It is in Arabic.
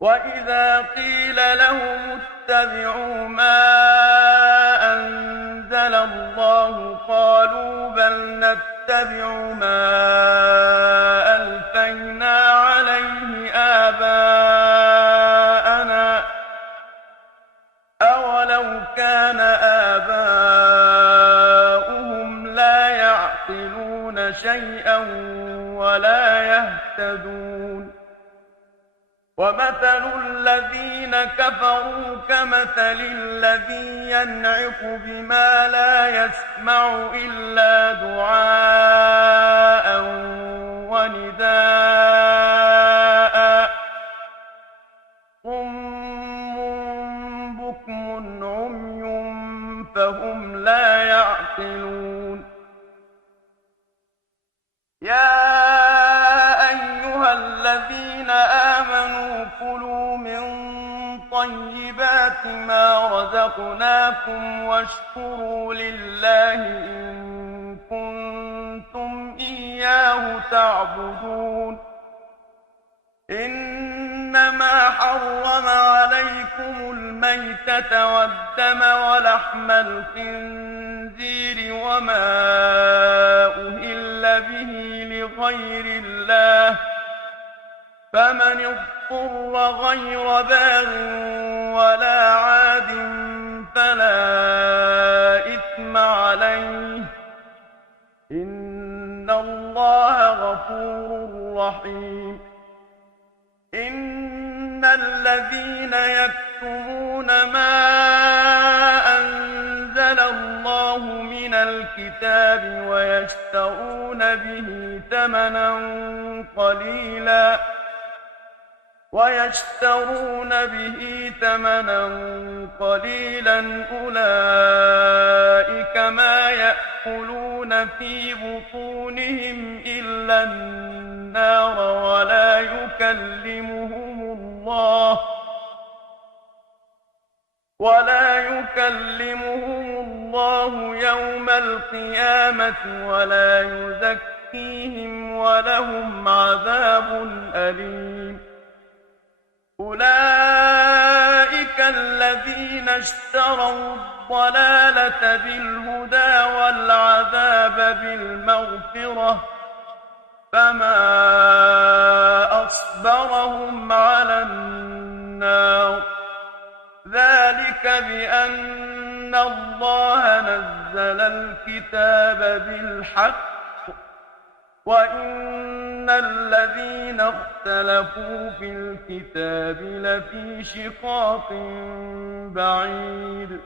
وإذا قيل لهم اتبعوا ما أنزل الله قالوا بل نتبع ما ألفينا عليه آباءنا أولو كان آباؤهم لا يعقلون شيئا ولا يهتدون ومثل الذين كفروا كمثل الذي ينعق بما لا يسمع إلا دعاء ونداء صم بكم عمي فهم لا يعقلون يا أيها الذين آمنوا كلوا من طيبات ما رزقناكم واشكروا لله إن كنتم إياه تعبدون إنما حرم عليكم الميتة والدم ولحم الخنزير وما أهل به لغير الله فمن اضطر غير باغ ولا عاد فلا إثم عليه إن الله غفور رحيم إن الذين يكتمون ما أنزل الله من الكتاب ويشترون به ثمنا قليلا أولئك ما يأكلون في بطونهم إلا النار ولا يكلمهم الله يوم القيامة ولا يزكيهم ولهم عذاب أليم أولئك الذين اشتروا الضلالة بالهدى والعذاب بالمغفرة فما أصبرهم على النار ذلك بأن الله نزل الكتاب بالحق وإن الذين اختلفوا في الكتاب لفي شقاق بعيد